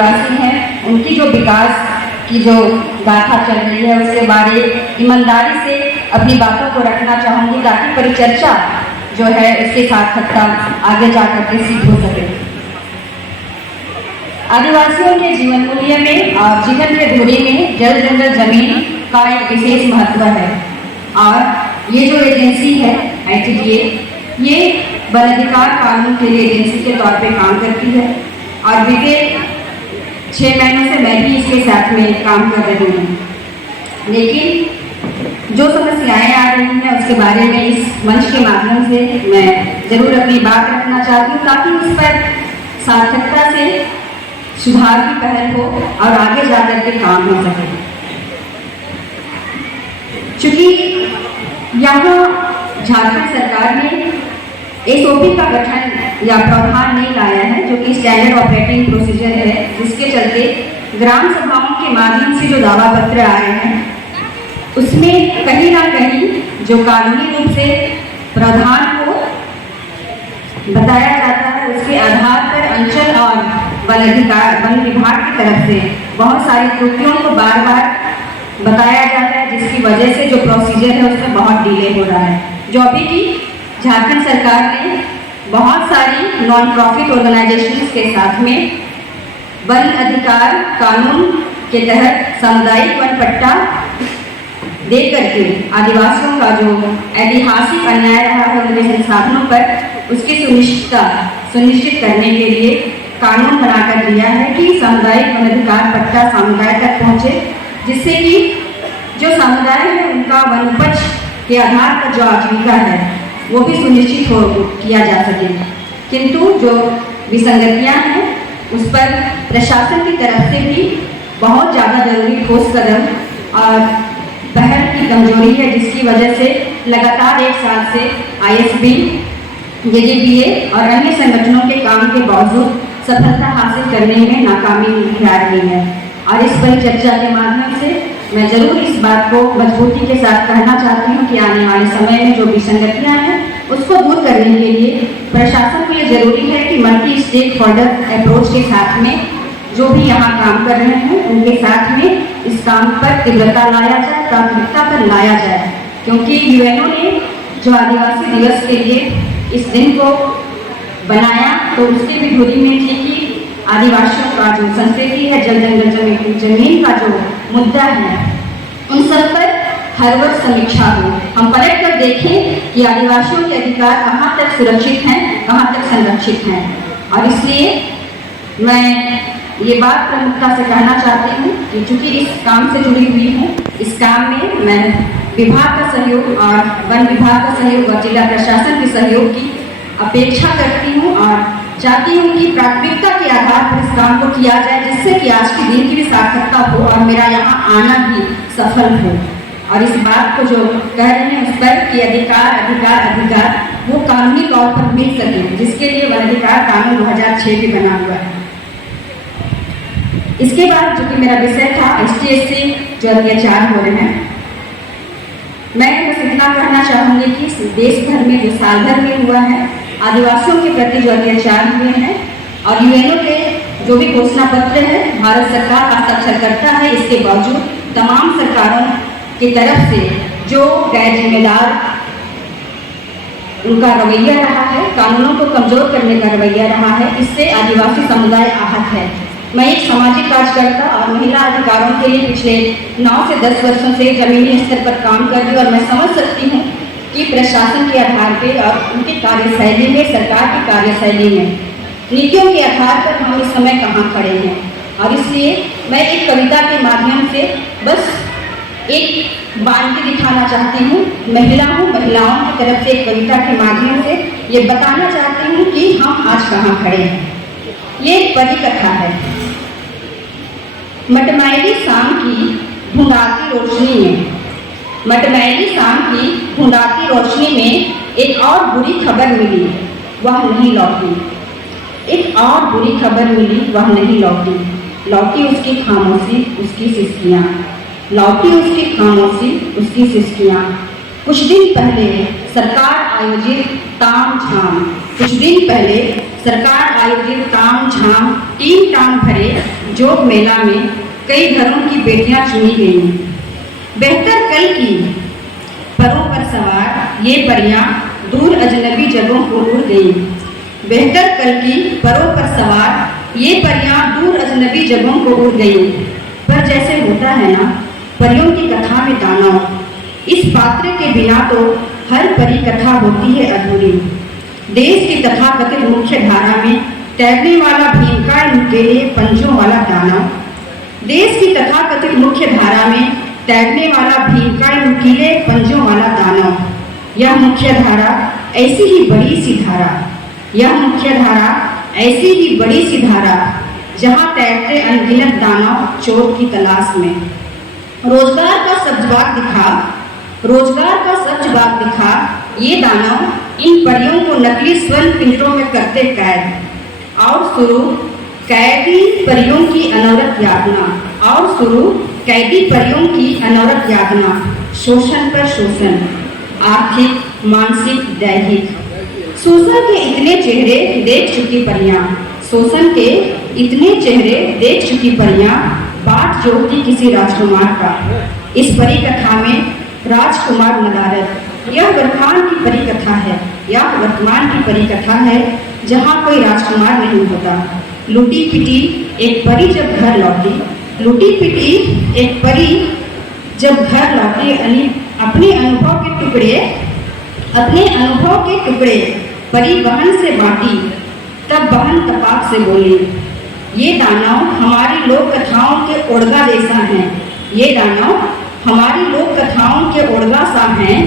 वासी हैं, उनकी जो विकास की जो गाथा चल रही है उसके बारे ईमानदारी से अपनी बातों को रखना चाहूँगी ताकि परिचर्चा जो है उसकी सार्थकता आगे जा करके सिद्ध हो सके। आदिवासियों के जीवन मूल्य में और जीवन के धुरी में जल जंगल जमीन का एक विशेष महत्व है और ये जो एजेंसी है ITDA ये वन अधिकार कानून के लिए एजेंसी के तौर पे काम करती है और बीते 6 महीनों से मैं भी इसके साथ में काम कर रही हूँ। लेकिन जो समस्याएं आ रही हैं उसके बारे में इस मंच के माध्यम से मैं जरूर अपनी बात रखना चाहती हूँ ताकि उस पर सार्थकता से सुधार की पहल हो और आगे जाकर के काम हो सके। चूंकि यहाँ झारखंड सरकार ने SOP का गठन या प्रावधान नहीं लाया है जो कि स्टैंडर्ड ऑपरेटिंग प्रोसीजर है, जिसके चलते ग्राम सभाओं के माध्यम से जो दावा पत्र आ रहे हैं उसमें कहीं ना कहीं जो कानूनी रूप से प्रावधान को बताया जाता है उसके आधार पर अंचल और वन विभाग की तरफ से बहुत सारी त्रुटियों को बार बार बताया जाता है, जिसकी वजह से जो प्रोसीजर है उसमें बहुत डिले हो रहा है। जो अभी की झारखंड सरकार ने बहुत सारी नॉन प्रॉफिट ऑर्गेनाइजेशंस के साथ में वन अधिकार कानून के तहत सामुदायिक वन पट्टा दे करके आदिवासियों का जो ऐतिहासिक अन्याय रहा है उनके संसाधनों पर उसकी सुनिश्चित करने के लिए कानून बनाकर दिया है कि सामुदायिक वन अधिकार पट्टा समुदाय तक पहुँचे, जिससे कि जो समुदाय है उनका वन उपज के आधार पर जो आजीविका है वो भी सुनिश्चित हो किया जा सके। किंतु जो विसंगतियां हैं उस पर प्रशासन की तरफ से भी बहुत ज़्यादा जरूरी ठोस कदम और पहल की कमजोरी है, जिसकी वजह से लगातार 1 साल से ISB, JJPA और अन्य संगठनों के काम के बावजूद सफलता हासिल करने में नाकामी आ रही है। और इस परिचर्चा के माध्यम से मैं जरूर इस बात को मजबूती के साथ कहना चाहती हूँ कि आने वाले समय में जो विसंगतियाँ हैं उसको दूर करने के लिए प्रशासन को ये जरूरी है कि मल्टी स्टेक होल्डर अप्रोच के साथ में जो भी यहाँ काम कर रहे हैं उनके साथ में इस काम पर तीव्रता लाया जाए, प्राथमिकता पर लाया जाए। क्योंकि UNO ने जो आदिवासी दिवस के लिए इस दिन को बनाया तो उसके भी धुरी में थी कि आदिवासियों का जो संस्कृति है, जल जंगल जमीन का जो मुद्दा है उन सब पर हर वर्ष समीक्षा हो। हम पलट कर देखें कि आदिवासियों के अधिकार कहाँ तक सुरक्षित हैं, कहाँ तक संरक्षित हैं। और इसलिए मैं ये बात प्रमुखता से कहना चाहती हूँ कि चूँकि इस काम से जुड़ी हुई हूँ, इस काम में मैं विभाग का सहयोग और वन विभाग का सहयोग और जिला प्रशासन के सहयोग की अपेक्षा करती हूँ और चाहती हूँ कि प्राथमिकता के आधार पर इस काम को किया जाए, जिससे कि आज के दिन की भी सार्थकता हो और मेरा यहाँ आना भी सफल हो। और इस बात को जो कह रहे हैं उस पर कि अधिकार वो कानूनी तौर पर मिल सके, जिसके लिए वन अधिकार कानून 2006 भी बना हुआ है। इसके बाद जो कि मेरा विषय था ST/SC जो अत्याचार हो रहे हैं, मैं बस इतना कहना चाहूँगी कि देश भर में जो साल भर में हुआ है आदिवासियों के प्रति जो अत्याचार हुए हैं और UNO के जो भी घोषणा पत्र है भारत सरकार हस्ताक्षरकर्ता है, इसके बावजूद तमाम सरकारों की तरफ से जो गैर जिम्मेदार उनका रवैया रहा है, कानूनों को कमजोर करने का रवैया रहा है, इससे आदिवासी समुदाय आहत है। मैं एक सामाजिक कार्यकर्ता और महिला अधिकारों के लिए पिछले 9 से 10 वर्षों से जमीनी स्तर पर काम कर रही हूँ और मैं समझ सकती हूँ कि प्रशासन के आधार पे और उनकी कार्यशैली में, सरकार की कार्यशैली में, नीतियों के आधार पर हम इस समय कहाँ खड़े हैं। और इसलिए मैं एक कविता के माध्यम से बस एक बानगी दिखाना चाहती हूँ। महिलाओं की तरफ से एक कविता के माध्यम से ये बताना चाहती हूँ कि हम आज कहाँ खड़े हैं। ये एक परी कथा है। मटमैली शाम की धुंधाती रोशनी में, मटमैली शाम की धुंधाती रोशनी में एक और बुरी खबर मिली, वह नहीं लौटी। एक और बुरी खबर मिली, वह नहीं लौटी। लौटी उसकी खामोशी, उसकी सिसकियाँ, लौटी उसकी खामोशी, उसकी सिसकियाँ। कुछ दिन पहले सरकार आयोजित ताम झाम, कुछ दिन पहले सरकार आयोजित ताम झाम टीम टाम भरे जोग मेला में कई घरों की बेटियां चुनी गईं। बेहतर कल की परों पर सवार ये परियां दूर अजनबी जगहों को उड़ गईं। बेहतर कल की परों पर सवार ये परियां दूर अजनबी जगहों को उड़ गईं। पर जैसे होता है ना परियों की कथा में दानव, इस पात्र के बिना तो हर परी कथा होती है अधूरी। देश की तथाकथित मुख्य धारा में तैरने वाला भीमकाय नुकीले पंजों वाला दानव, देश की तथाकथित मुख्य धारा में तैरने वाला भीमकाय नुकीले पंजों वाला दानव। यह मुख्य धारा ऐसी ही बड़ी सी धारा, यह मुख्य धारा ऐसी ही बड़ी सी धारा जहाँ तैरते अनगिनत दानव चोर की तलाश में। रोजगार का सब्ज बाग दिखा, रोजगार का सब्ज बाग दिखा ये दानव इन परियों को नकली स्वर्ण पिंजरों में करते कैद। और शुरू कैदी परियों की अनवरत यातना, और शुरू कैदी परियों की अनवरत यातना। शोषण पर शोषण, आर्थिक मानसिक दैहिक। शोषण के इतने चेहरे देख चुकी परियां, शोषण के इतने चेहरे देख चुकी परियां बाट जोड़ती किसी राजकुमार का। इस परी कथा में राजकुमार नदारद, यह वर्तमान की परी कथा है, यह वर्तमान की परी कथा है जहाँ कोई राजकुमार नहीं होता। लुटी पिटी एक परी जब घर लौटी, लुटी पिटी एक परी जब घर लौटी, अपने अनुभव के टुकड़े, अपने अनुभव के टुकड़े परी बहन से बांटी। तब बहन तपाक से बोली, ये दानव हमारी लोक कथाओं के ओड़गा जैसा हैं, ये दानव हमारी लोक कथाओं के ओड़गा सा हैं,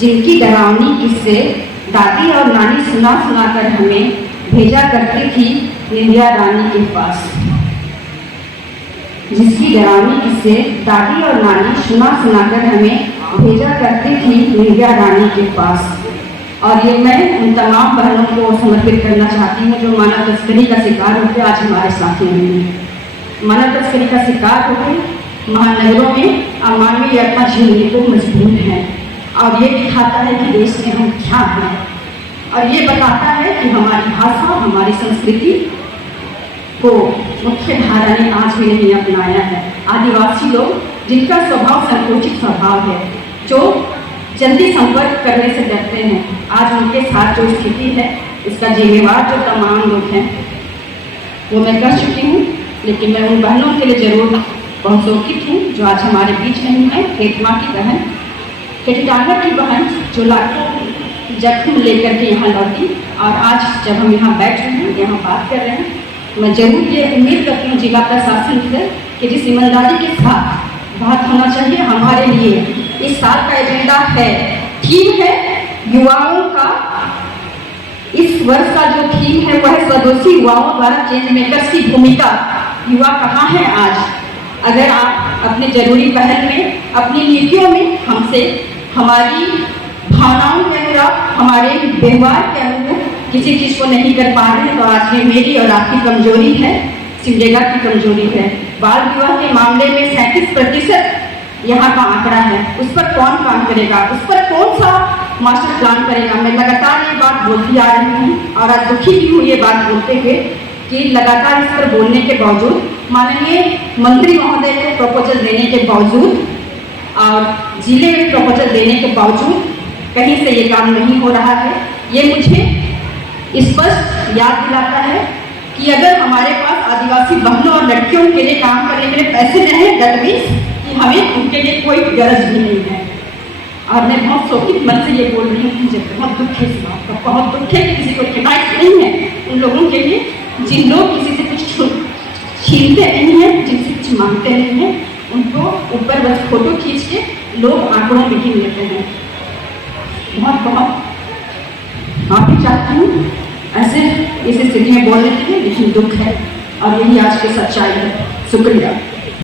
जिनकी डरावनी किस्से दादी और नानी सुना सुनाकर हमें भेजा करती थी निंदिया रानी के पास, जिसकी डरावनी किस्से दादी और नानी सुना सुनाकर हमें भेजा करती थी निंदिया रानी के पास। और ये मैं उन तमाम बहनों को समर्पित करना चाहती हूँ जो मानव तस्करी का शिकार होकर आज हमारे साथ में हैं। मानव तस्करी का शिकार होकर महानगरों में अमानवीय यातना झेलने को मजबूर हैं। और ये दिखाता है कि देश में हम क्या हैं, और ये बताता है कि हमारी भाषा, हमारी संस्कृति को मुख्य धारा ने आज भी नहीं अपनाया है। आदिवासी लोग जिनका स्वभाव संकुचित स्वभाव है, जो जल्दी संपर्क करने से डरते हैं, आज उनके साथ जो स्थिति है इसका जिम्मेवार जो तमाम लोग हैं वो मैं कर चुकी हूँ। लेकिन मैं उन बहनों के लिए जरूर बहुत शोकित हूँ जो आज हमारे बीच नहीं है। खेतमा की बहन, खेतीडांगर की बहन जो लाखों जख्म लेकर के यहाँ लौटी, और आज जब हम यहाँ बैठ रहे हैं, यहाँ बात कर रहे हैं, मैं जरूर ये उम्मीद करती हूँ जिला प्रशासन से कि जिस ईमानदारी के साथ बात होना चाहिए हमारे लिए। इस साल का एजेंडा है, थीम है युवाओं का। इस वर्ष का जो थीम है वह है स्वदेशी युवाओं द्वारा चेंज मेकर्स की भूमिका। युवा कहाँ है आज? अगर आप अपने जरूरी पहल में, अपनी नीतियों में हमसे हमारी भावनाओं के अनुरूप, हमारे व्यवहार के अनुरूप किसी चीज़ को नहीं कर पा रहे हैं तो आज ये मेरी और आपकी कमजोरी है, सिमडेगा की कमजोरी है। बाल विवाह के मामले में 37% यहाँ का आंकड़ा है। उस पर कौन काम करेगा? उस पर कौन सा मास्टर प्लान करेगा? मैं लगातार ये बात बोलती आ रही हूँ और आज दुखी भी हूँ ये बात बोलते हुए कि लगातार इस पर बोलने के बावजूद, माननीय मंत्री महोदय को प्रपोजल देने के बावजूद और जिले में प्रपोजल देने के बावजूद कहीं से ये काम नहीं हो रहा है। ये मुझे स्पष्ट याद दिलाता है कि अगर हमारे पास आदिवासी बहनों और लड़कियों के लिए काम करने के लिए पैसे नहीं है, दैट मीन्स कि हमें उनके लिए कोई गरज भी नहीं है। और मैं बहुत शोकित मन से ये बोल रही हूँ कि मुझे बहुत दुख है इस बात का, बहुत दुख है कि किसी को शिकायत नहीं है उन लोगों के लिए जिन लोग किसी से कुछ छीनते नहीं हैं, जिनसे कुछ मांगते नहीं हैं, उनको ऊपर बस फोटो खींच के लोग आंकड़ों में गिन लेते हैं। बहुत बहुत माफी चाहती हूँ ऐसे इस स्थिति में बोलने के लिए, लेकिन दुख है और यही आज की सच्चाई है। शुक्रिया।